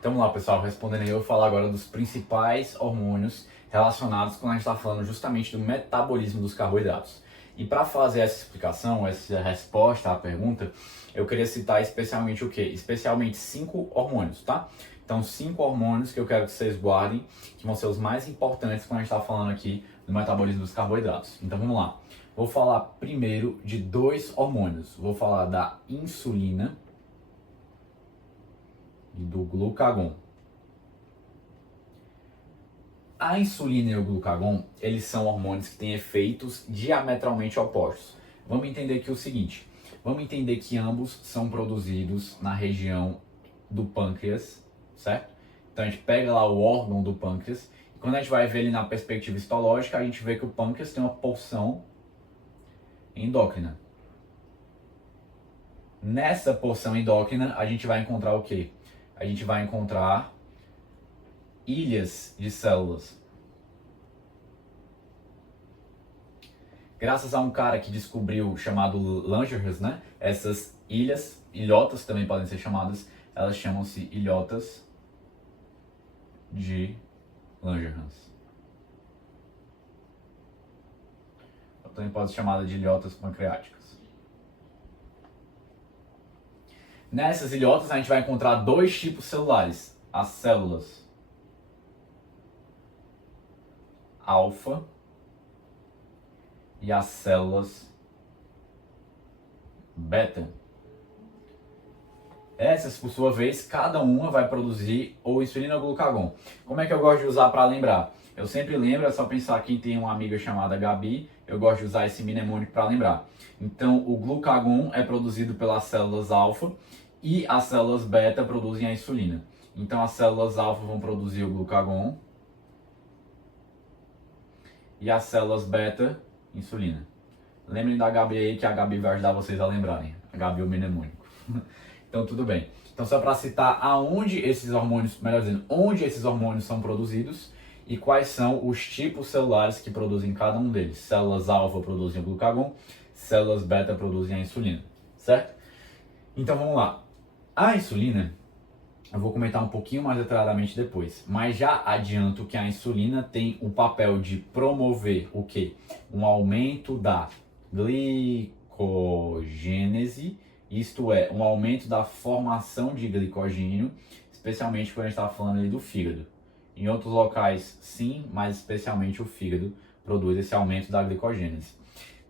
Então vamos lá, pessoal, respondendo aí, eu vou falar agora dos principais hormônios relacionados quando a gente está falando justamente do metabolismo dos carboidratos. E para fazer essa explicação, essa resposta à pergunta, eu queria citar especialmente o quê? Especialmente 5 hormônios, tá? Então 5 hormônios que eu quero que vocês guardem, que vão ser os mais importantes quando a gente está falando aqui do metabolismo dos carboidratos. Então vamos lá. Vou falar primeiro de 2 hormônios. Vou falar da insulina e do glucagon. A insulina e o glucagon, eles são hormônios que têm efeitos diametralmente opostos. Vamos entender aqui o seguinte, vamos entender que ambos são produzidos na região do pâncreas, certo? Então a gente pega lá o órgão do pâncreas, e quando a gente vai ver ele na perspectiva histológica, a gente vê que o pâncreas tem uma porção endócrina. Nessa porção endócrina, a gente vai encontrar o quê? A gente vai encontrar ilhas de células. Graças a um cara que descobriu, chamado Langerhans, né? Essas ilhotas também podem ser chamadas, elas chamam-se ilhotas de Langerhans. Também pode ser chamada de ilhotas pancreáticas. Nessas ilhotas a gente vai encontrar 2 tipos celulares, as células alfa e as células beta. Essas, por sua vez, cada uma vai produzir ou insulina ou glucagon. Como é que eu gosto de usar para lembrar? Eu sempre lembro, é só pensar que tem uma amiga chamada Gabi, eu gosto de usar esse mnemônico para lembrar. Então, o glucagon é produzido pelas células alfa e as células beta produzem a insulina. Então, as células alfa vão produzir o glucagon e as células beta, insulina. Lembrem da Gabi aí, que a Gabi vai ajudar vocês a lembrarem. A Gabi é o mnemônico. Então, tudo bem. Então, só para citar aonde esses hormônios, melhor dizendo, onde esses hormônios são produzidos e quais são os tipos celulares que produzem cada um deles. Células alfa produzem o glucagon, células beta produzem a insulina, certo? Então, vamos lá. A insulina, eu vou comentar um pouquinho mais detalhadamente depois, mas já adianto que a insulina tem o papel de promover o quê? Um aumento da glicogênese, isto é, um aumento da formação de glicogênio, especialmente quando a gente está falando ali do fígado. Em outros locais, sim, mas especialmente o fígado produz esse aumento da glicogênese.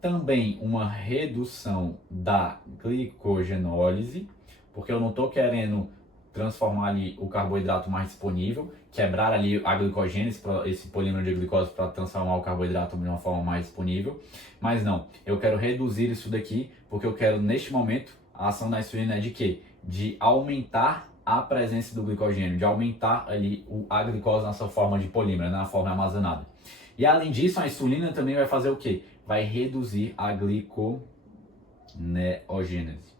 Também uma redução da glicogenólise, porque eu não estou querendo transformar ali o carboidrato mais disponível, quebrar ali a glicogênese, esse polímero de glicose, para transformar o carboidrato de uma forma mais disponível. Mas não, eu quero reduzir isso daqui, porque eu quero, neste momento, a ação da insulina é de quê? De aumentar a presença do glicogênio, de aumentar ali a glicose na sua forma de polímero, na forma armazenada. E além disso, a insulina também vai fazer o quê? Vai reduzir a gliconeogênese.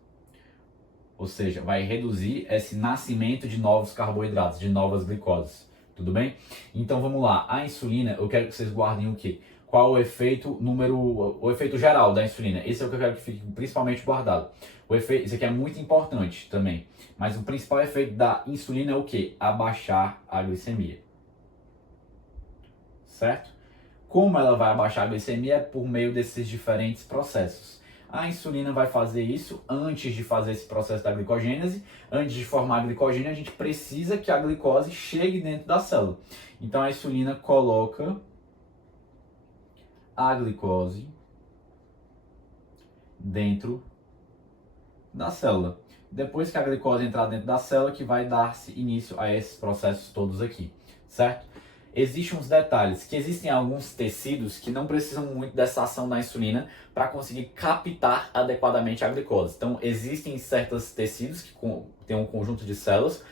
Ou seja, vai reduzir esse nascimento de novos carboidratos, de novas glicoses. Tudo bem? Então vamos lá. A insulina, eu quero que vocês guardem o quê? Qual o efeito o efeito geral da insulina? Esse é o que eu quero que fique principalmente guardado. Isso aqui é muito importante também. Mas o principal efeito da insulina é o quê? Abaixar a glicemia. Certo? Como ela vai abaixar a glicemia? É por meio desses diferentes processos. A insulina vai fazer isso antes de fazer esse processo da glicogênese. Antes de formar a glicogênio, a gente precisa que a glicose chegue dentro da célula. Então a insulina coloca a glicose dentro da célula. Depois que a glicose entrar dentro da célula, que vai dar-se início a esses processos todos aqui, certo? Existem uns detalhes, que existem alguns tecidos que não precisam muito dessa ação da insulina para conseguir captar adequadamente a glicose. Então, existem certos tecidos que têm um conjunto de células,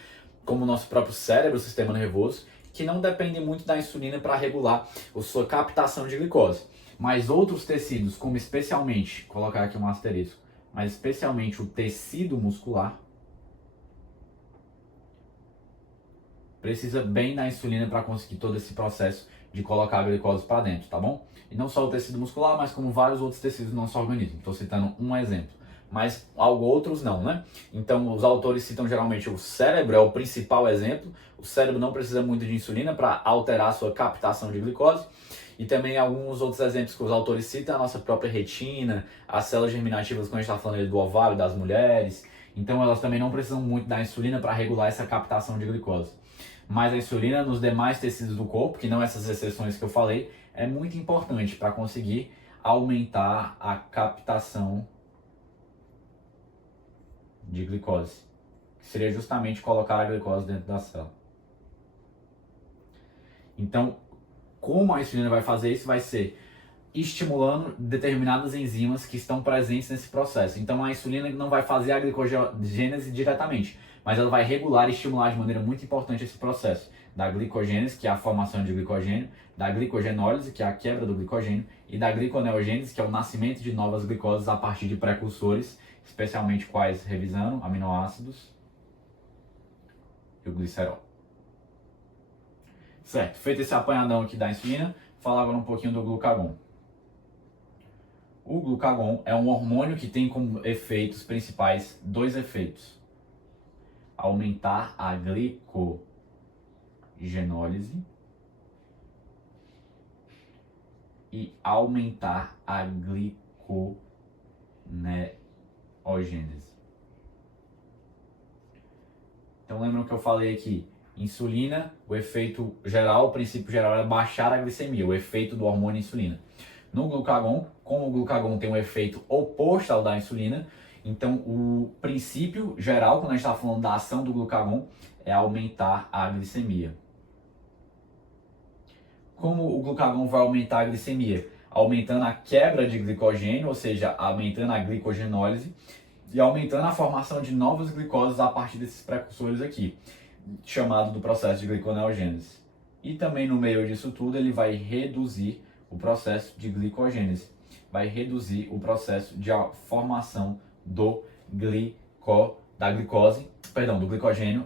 como o nosso próprio cérebro, o sistema nervoso, que não dependem muito da insulina para regular a sua captação de glicose. Mas outros tecidos, como especialmente, vou colocar aqui um asterisco, mas especialmente o tecido muscular, precisa bem da insulina para conseguir todo esse processo de colocar a glicose para dentro, tá bom? E não só o tecido muscular, mas como vários outros tecidos do nosso organismo. Estou citando um exemplo. mas outros não, né? Então os autores citam geralmente o cérebro, é o principal exemplo. O cérebro não precisa muito de insulina para alterar a sua captação de glicose. E também alguns outros exemplos que os autores citam, a nossa própria retina, as células germinativas, quando a gente está falando do ovário das mulheres. Então elas também não precisam muito da insulina para regular essa captação de glicose. Mas a insulina nos demais tecidos do corpo, que não essas exceções que eu falei, é muito importante para conseguir aumentar a captação de glicose, que seria justamente colocar a glicose dentro da célula. Então, como a insulina vai fazer isso? Vai ser estimulando determinadas enzimas que estão presentes nesse processo. Então, a insulina não vai fazer a glicogênese diretamente, mas ela vai regular e estimular de maneira muito importante esse processo da glicogênese, que é a formação de glicogênio, da glicogenólise, que é a quebra do glicogênio, e da gliconeogênese, que é o nascimento de novas glicoses a partir de precursores, especialmente quais, revisando, aminoácidos e o glicerol. Certo, feito esse apanhadão aqui da insulina, falar agora um pouquinho do glucagon. O glucagon é um hormônio que tem como efeitos principais dois efeitos: aumentar a glicogenólise e aumentar a gliconeogênese. Então lembram que eu falei aqui? Insulina, o efeito geral, o princípio geral é baixar a glicemia, o efeito do hormônio insulina. No glucagon, como o glucagon tem um efeito oposto ao da insulina, então o princípio geral, quando a gente está falando da ação do glucagon, é aumentar a glicemia. Como o glucagon vai aumentar a glicemia? Aumentando a quebra de glicogênio, ou seja, aumentando a glicogenólise e aumentando a formação de novas glicoses a partir desses precursores aqui, chamado do processo de gliconeogênese. E também no meio disso tudo ele vai reduzir o processo de glicogênese, vai reduzir o processo de formação do glicogênio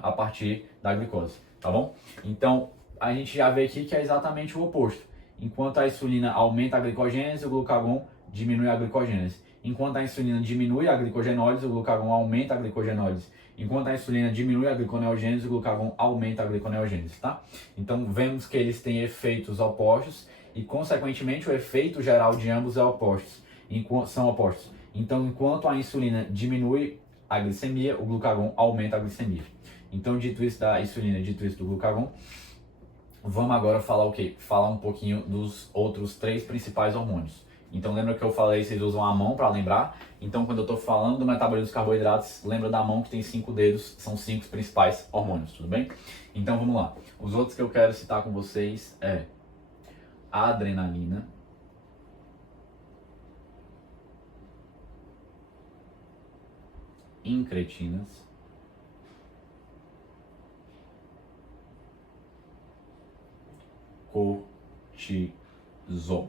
a partir da glicose, tá bom? Então a gente já vê aqui que é exatamente o oposto. Enquanto a insulina aumenta a glicogênese, o glucagon diminui a glicogênese. Enquanto a insulina diminui a glicogenólise, o glucagon aumenta a glicogenólise. Enquanto a insulina diminui a gliconeogênese, o glucagon aumenta a gliconeogênese, tá? Então vemos que eles têm efeitos opostos e, consequentemente, o efeito geral de ambos são opostos. Então, enquanto a insulina diminui a glicemia, o glucagon aumenta a glicemia. Então, dito isso da insulina, dito isso do glucagon, vamos agora falar o quê? Falar um pouquinho dos outros três principais hormônios. Então lembra que eu falei, vocês usam a mão para lembrar. Então quando eu estou falando do metabolismo dos carboidratos, lembra da mão que tem 5 dedos, são 5 principais hormônios, tudo bem? Então vamos lá. Os outros que eu quero citar com vocês é a adrenalina, incretinas, cortisol.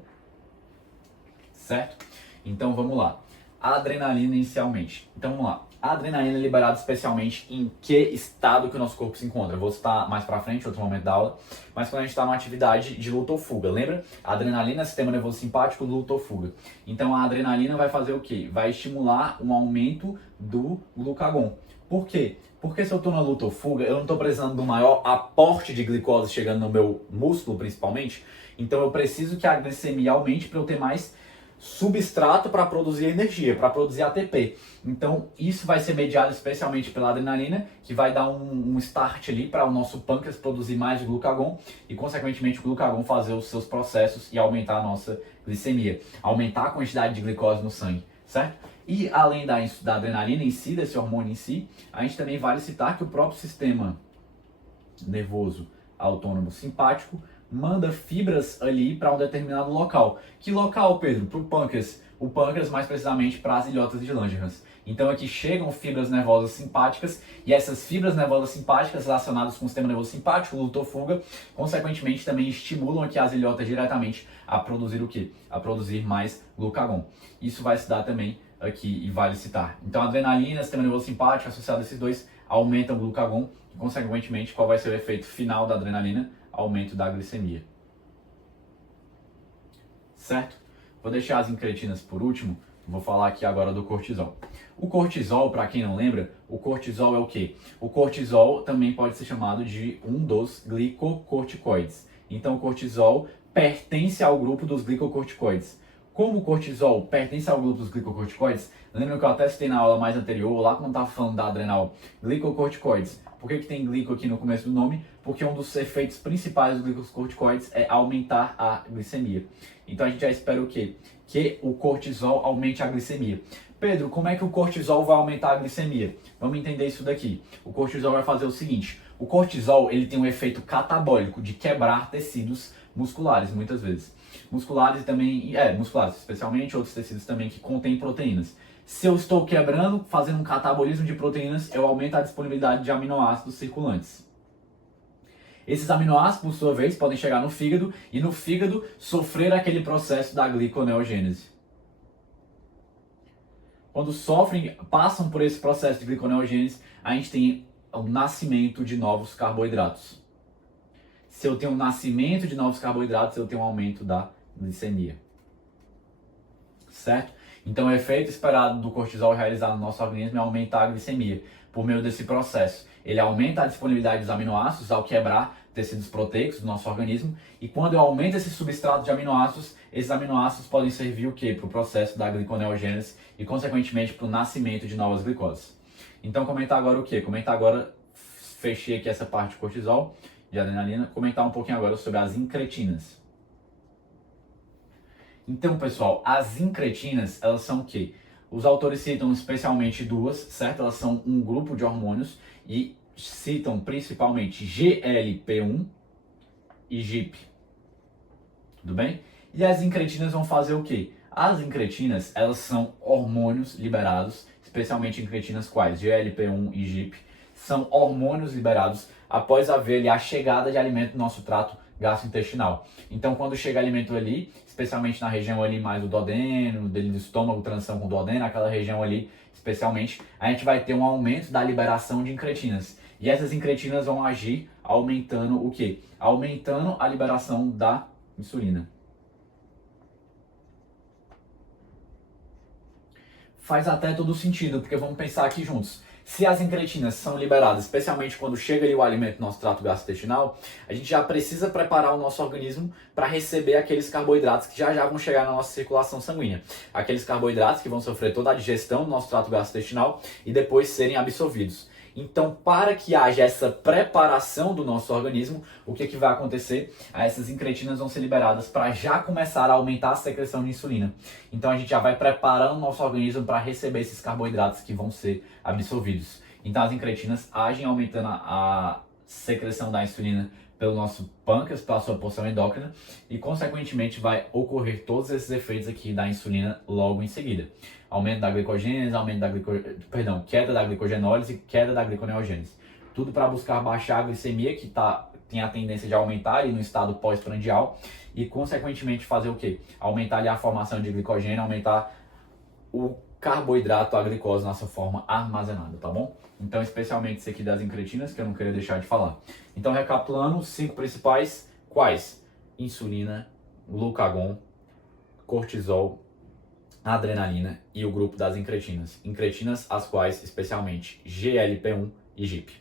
Certo? Então vamos lá. A adrenalina inicialmente. Então vamos lá. A adrenalina é liberada especialmente em que estado que o nosso corpo se encontra. Eu vou citar mais pra frente, outro momento da aula. Mas quando a gente está numa atividade de luta ou fuga, lembra? A adrenalina é sistema nervoso simpático, luta ou fuga. Então a adrenalina vai fazer o quê? Vai estimular um aumento do glucagon. Por quê? Porque se eu estou na luta ou fuga, eu não estou precisando do maior aporte de glicose chegando no meu músculo, principalmente. Então eu preciso que a glicemia aumente para eu ter mais substrato para produzir energia, para produzir ATP. Então isso vai ser mediado especialmente pela adrenalina, que vai dar um start ali para o nosso pâncreas produzir mais glucagon e consequentemente o glucagon fazer os seus processos e aumentar a nossa glicemia, aumentar a quantidade de glicose no sangue, certo? E além da adrenalina em si, desse hormônio em si, a gente também vale citar que o próprio sistema nervoso autônomo simpático manda fibras ali para um determinado local. Que local, Pedro? Para o pâncreas. O pâncreas, mais precisamente, para as ilhotas de Langerhans. Então aqui chegam fibras nervosas simpáticas e essas fibras nervosas simpáticas relacionadas com o sistema nervoso simpático, luta ou fuga, consequentemente também estimulam aqui as ilhotas diretamente a produzir o quê? A produzir mais glucagon. Isso vai se dar também aqui e vale citar. Então adrenalina, sistema nervoso simpático associado a esses dois aumentam o glucagon e consequentemente qual vai ser o efeito final da adrenalina? Aumento da glicemia. Certo? Vou deixar as incretinas por último. Vou falar aqui agora do cortisol. O cortisol, para quem não lembra, o cortisol é o quê? O cortisol também pode ser chamado de um dos glicocorticoides. Então, o cortisol pertence ao grupo dos glicocorticoides. Como o cortisol pertence ao grupo dos glicocorticoides, lembra que eu até citei na aula mais anterior, lá quando estava falando da adrenal, glicocorticoides. Por que tem glico aqui no começo do nome? Porque um dos efeitos principais dos glicocorticoides é aumentar a glicemia. Então a gente já espera o quê? Que o cortisol aumente a glicemia. Pedro, como é que o cortisol vai aumentar a glicemia? Vamos entender isso daqui. O cortisol vai fazer o seguinte, o cortisol ele tem um efeito catabólico de quebrar tecidos musculares, muitas vezes. Musculares também, musculares especialmente, outros tecidos também que contêm proteínas. Se eu estou quebrando, fazendo um catabolismo de proteínas, eu aumento a disponibilidade de aminoácidos circulantes. Esses aminoácidos, por sua vez, podem chegar no fígado e no fígado sofrer aquele processo da gliconeogênese. Quando passam por esse processo de gliconeogênese, a gente tem o nascimento de novos carboidratos. Se eu tenho um nascimento de novos carboidratos, eu tenho um aumento da glicemia. Certo? Então, o efeito esperado do cortisol realizado no nosso organismo é aumentar a glicemia por meio desse processo. Ele aumenta a disponibilidade dos aminoácidos ao quebrar tecidos proteicos do nosso organismo. E quando eu aumento esse substrato de aminoácidos, esses aminoácidos podem servir o quê? Para o processo da gliconeogênese e, consequentemente, para o nascimento de novas glicoses. Então, comentar agora o quê? Comentar agora, fechei aqui essa parte de cortisol, de adrenalina, comentar um pouquinho agora sobre as incretinas. Então, pessoal, as incretinas, elas são o quê? Os autores citam especialmente duas, certo? Elas são um grupo de hormônios e citam principalmente GLP-1 e GIP. Tudo bem? E as incretinas vão fazer o quê? As incretinas, elas são hormônios liberados, especialmente incretinas quais? GLP-1 e GIP. São hormônios liberados após haver ali a chegada de alimento no nosso trato gastrointestinal. Então, quando chega alimento ali, especialmente na região ali mais do duodeno, do estômago, transição com o duodeno, aquela região ali, especialmente, a gente vai ter um aumento da liberação de incretinas. E essas incretinas vão agir aumentando o quê? Aumentando a liberação da insulina. Faz até todo sentido, porque vamos pensar aqui juntos. Se as incretinas são liberadas, especialmente quando chega ali o alimento no nosso trato gastrointestinal, a gente já precisa preparar o nosso organismo para receber aqueles carboidratos que já vão chegar na nossa circulação sanguínea. Aqueles carboidratos que vão sofrer toda a digestão do nosso trato gastrointestinal e depois serem absorvidos. Então, para que haja essa preparação do nosso organismo, o que vai acontecer? Essas incretinas vão ser liberadas para já começar a aumentar a secreção de insulina. Então, a gente já vai preparando o nosso organismo para receber esses carboidratos que vão ser absorvidos. Então, as incretinas agem aumentando a secreção da insulina pelo nosso pâncreas, pela sua porção endócrina e, consequentemente, vai ocorrer todos esses efeitos aqui da insulina logo em seguida. Aumento da glicogênese, queda da glicogenólise e queda da gliconeogênese. Tudo para buscar baixar a glicemia, que tem a tendência de aumentar ali no estado pós-prandial e, consequentemente, fazer o quê? Aumentar ali a formação de glicogênio, aumentar o carboidrato, a glicose na sua forma armazenada, tá bom? Então, especialmente isso aqui das incretinas, que eu não queria deixar de falar. Então, recapitulando, os 5 principais, quais? Insulina, glucagon, cortisol, adrenalina e o grupo das incretinas. Incretinas, as quais, especialmente, GLP-1 e GIP.